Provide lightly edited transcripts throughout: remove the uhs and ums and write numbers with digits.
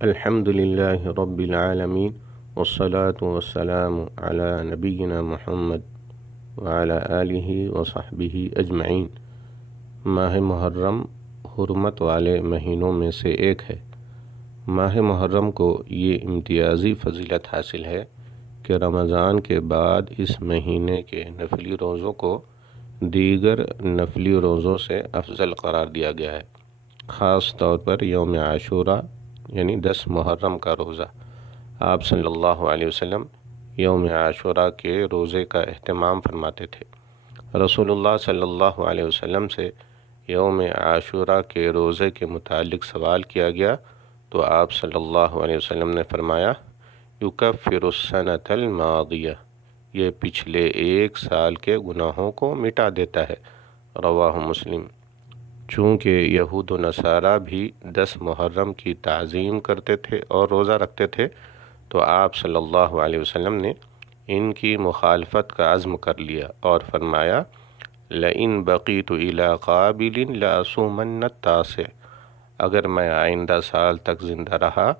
الحمد للہ رب العالمین والصلاة والسلام علی نبینا محمد وعلی آلہ وصحبہ اجمعین۔ ماہ محرم حرمت والے مہینوں میں سے ایک ہے۔ ماہ محرم کو یہ امتیازی فضیلت حاصل ہے کہ رمضان کے بعد اس مہینے کے نفلی روزوں کو دیگر نفلی روزوں سے افضل قرار دیا گیا ہے۔ خاص طور پر یوم عاشوراء یعنی 10 محرم کا روزہ، آپ صلی اللہ علیہ وسلم یوم عاشوراء کے روزے کا اہتمام فرماتے تھے۔ رسول اللہ صلی اللہ علیہ وسلم سے یوم عاشوراء کے روزے کے متعلق سوال کیا گیا تو آپ صلی اللہ علیہ وسلم نے فرمایا، یکفر السنۃ الماضیہ، یہ پچھلے ایک سال کے گناہوں کو مٹا دیتا ہے۔ رواہ مسلم۔ چونکہ یہود و نصارہ بھی 10 محرم کی تعظیم کرتے تھے اور روزہ رکھتے تھے تو آپ صلی اللہ علیہ وسلم نے ان کی مخالفت کا عزم کر لیا اور فرمایا، لئن بقیت الی قابل لأصومن التاسع، اگر میں آئندہ سال تک زندہ رہا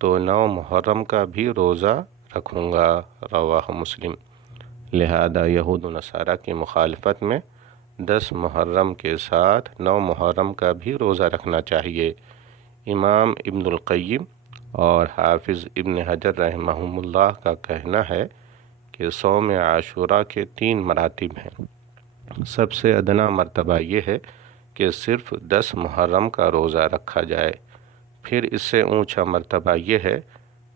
تو 9 محرم کا بھی روزہ رکھوں گا۔ رواہ مسلم۔ لہذا یہود و نصارہ کی مخالفت میں 10 محرم کے ساتھ 9 محرم کا بھی روزہ رکھنا چاہیے۔ امام ابن القیم اور حافظ ابن حجر رحمہم اللہ کا کہنا ہے کہ صوم عاشوراء کے 3 مراتب ہیں۔ سب سے ادنا مرتبہ یہ ہے کہ صرف 10 محرم کا روزہ رکھا جائے، پھر اس سے اونچا مرتبہ یہ ہے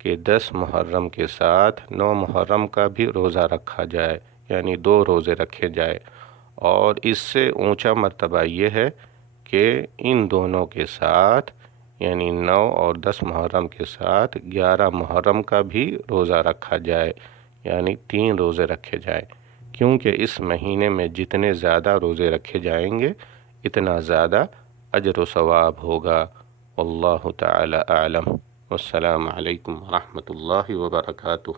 کہ 10 محرم کے ساتھ 9 محرم کا بھی روزہ رکھا جائے، یعنی 2 روزے رکھے جائے، اور اس سے اونچا مرتبہ یہ ہے کہ ان دونوں کے ساتھ یعنی 9 اور 10 محرم کے ساتھ 11 محرم کا بھی روزہ رکھا جائے، یعنی 3 روزے رکھے جائیں، کیونکہ اس مہینے میں جتنے زیادہ روزے رکھے جائیں گے اتنا زیادہ اجر و ثواب ہوگا۔ واللہ تعالی اعلم۔ والسلام علیکم ورحمۃ اللہ وبرکاتہ۔